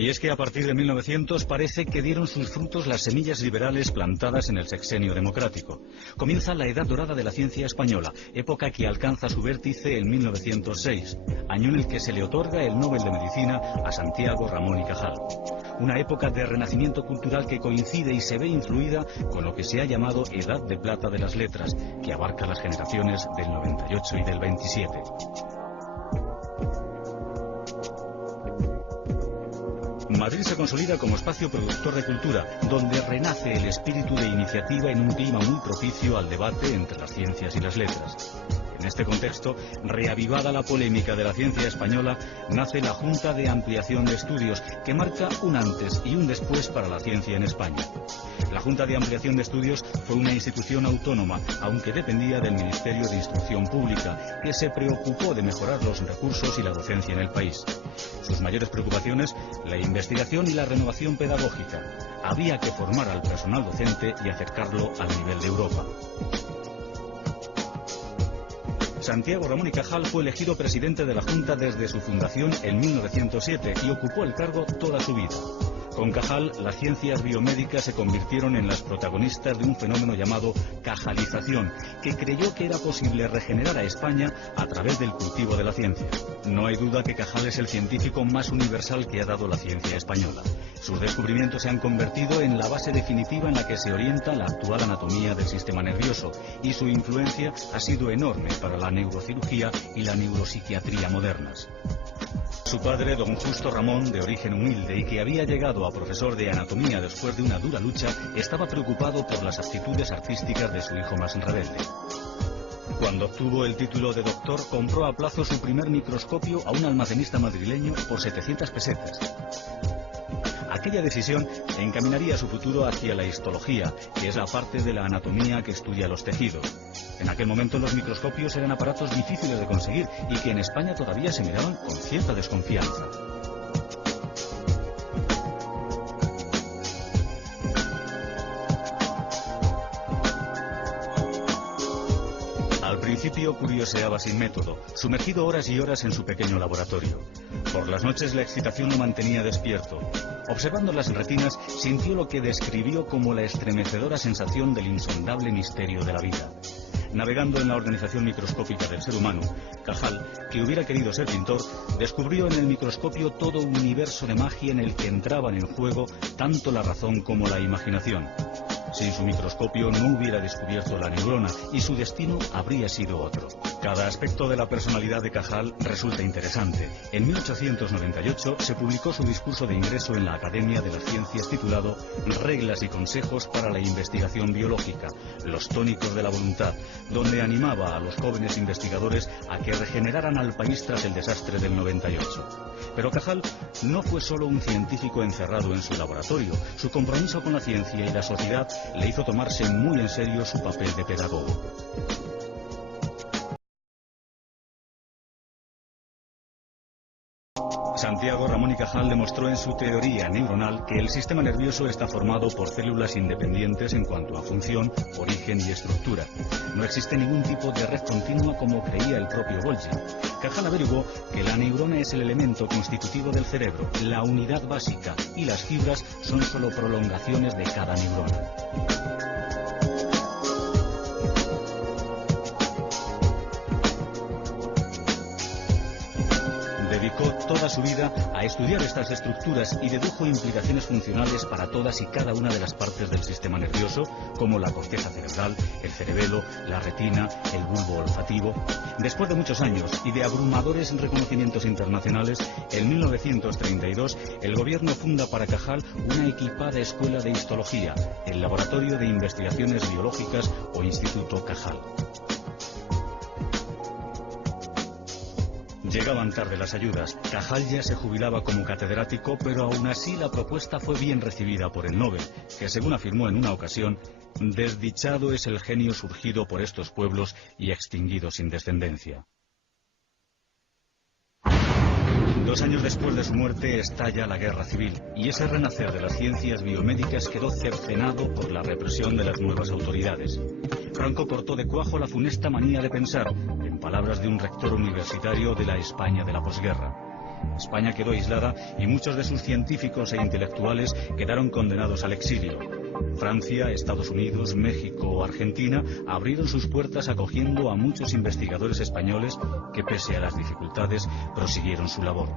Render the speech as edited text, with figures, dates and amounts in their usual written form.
Y es que a partir de 1900 parece que dieron sus frutos las semillas liberales plantadas en el sexenio democrático. Comienza la edad dorada de la ciencia española, época que alcanza su vértice en 1906, año en el que se le otorga el Nobel de Medicina a Santiago Ramón y Cajal. Una época de renacimiento cultural que coincide y se ve influida con lo que se ha llamado Edad de Plata de las Letras, que abarca las generaciones del 98 y del 27. Madrid se consolida como espacio productor de cultura, donde renace el espíritu de iniciativa en un clima muy propicio al debate entre las ciencias y las letras. En este contexto, reavivada la polémica de la ciencia española, nace la Junta de Ampliación de Estudios, que marca un antes y un después para la ciencia en España. La Junta de Ampliación de Estudios fue una institución autónoma, aunque dependía del Ministerio de Instrucción Pública, que se preocupó de mejorar los recursos y la docencia en el país. Sus mayores preocupaciones, la investigación y la renovación pedagógica. Había que formar al personal docente y acercarlo al nivel de Europa. Santiago Ramón y Cajal fue elegido presidente de la Junta desde su fundación en 1907 y ocupó el cargo toda su vida. Con Cajal, las ciencias biomédicas se convirtieron en las protagonistas de un fenómeno llamado cajalización, que creyó que era posible regenerar a España a través del cultivo de la ciencia. No hay duda que Cajal es el científico más universal que ha dado la ciencia española. Sus descubrimientos se han convertido en la base definitiva en la que se orienta la actual anatomía del sistema nervioso, y su influencia ha sido enorme para la neurocirugía y la neuropsiquiatría modernas. Su padre, don Justo Ramón, de origen humilde y que había llegado a profesor de anatomía después de una dura lucha, estaba preocupado por las aptitudes artísticas de su hijo más rebelde. Cuando obtuvo el título de doctor, compró a plazo su primer microscopio a un almacenista madrileño por 700 pesetas. Aquella decisión encaminaría su futuro hacia la histología, que es la parte de la anatomía que estudia los tejidos. En aquel momento los microscopios eran aparatos difíciles de conseguir y que en España todavía se miraban con cierta desconfianza. Al principio curioseaba sin método, sumergido horas y horas en su pequeño laboratorio. Por las noches la excitación lo mantenía despierto. Observando las retinas, sintió lo que describió como la estremecedora sensación del insondable misterio de la vida. Navegando en la organización microscópica del ser humano, Cajal, que hubiera querido ser pintor, descubrió en el microscopio todo un universo de magia en el que entraban en juego tanto la razón como la imaginación. Sin su microscopio no hubiera descubierto la neurona y su destino habría sido otro. Cada aspecto de la personalidad de Cajal resulta interesante. En 1898 se publicó su discurso de ingreso en la Academia de las Ciencias titulado Reglas y consejos para la investigación biológica, los tónicos de la voluntad, donde animaba a los jóvenes investigadores a que regeneraran al país tras el desastre del 98. Pero Cajal no fue solo un científico encerrado en su laboratorio. Su compromiso con la ciencia y la sociedad le hizo tomarse muy en serio su papel de pedagogo. Santiago Ramón y Cajal demostró en su teoría neuronal que el sistema nervioso está formado por células independientes en cuanto a función, origen y estructura. No existe ningún tipo de red continua como creía el propio Golgi. Cajal averiguó que la neurona es el elemento constitutivo del cerebro, la unidad básica, y las fibras son solo prolongaciones de cada neurona. Dedicó toda su vida a estudiar estas estructuras y dedujo implicaciones funcionales para todas y cada una de las partes del sistema nervioso, como la corteza cerebral, el cerebelo, la retina, el bulbo olfativo. Después de muchos años y de abrumadores reconocimientos internacionales, en 1932 el gobierno funda para Cajal una equipada escuela de histología, el Laboratorio de Investigaciones Biológicas o Instituto Cajal. Llegaban tarde las ayudas. Cajal ya se jubilaba como catedrático, pero aún así la propuesta fue bien recibida por el Nobel, que según afirmó en una ocasión, desdichado es el genio surgido por estos pueblos y extinguido sin descendencia. 2 años después de su muerte estalla la guerra civil, y ese renacer de las ciencias biomédicas quedó cercenado por la represión de las nuevas autoridades. Franco cortó de cuajo la funesta manía de pensar, en palabras de un rector universitario de la España de la posguerra. España quedó aislada y muchos de sus científicos e intelectuales quedaron condenados al exilio. Francia, Estados Unidos, México o Argentina abrieron sus puertas acogiendo a muchos investigadores españoles que, pese a las dificultades, prosiguieron su labor.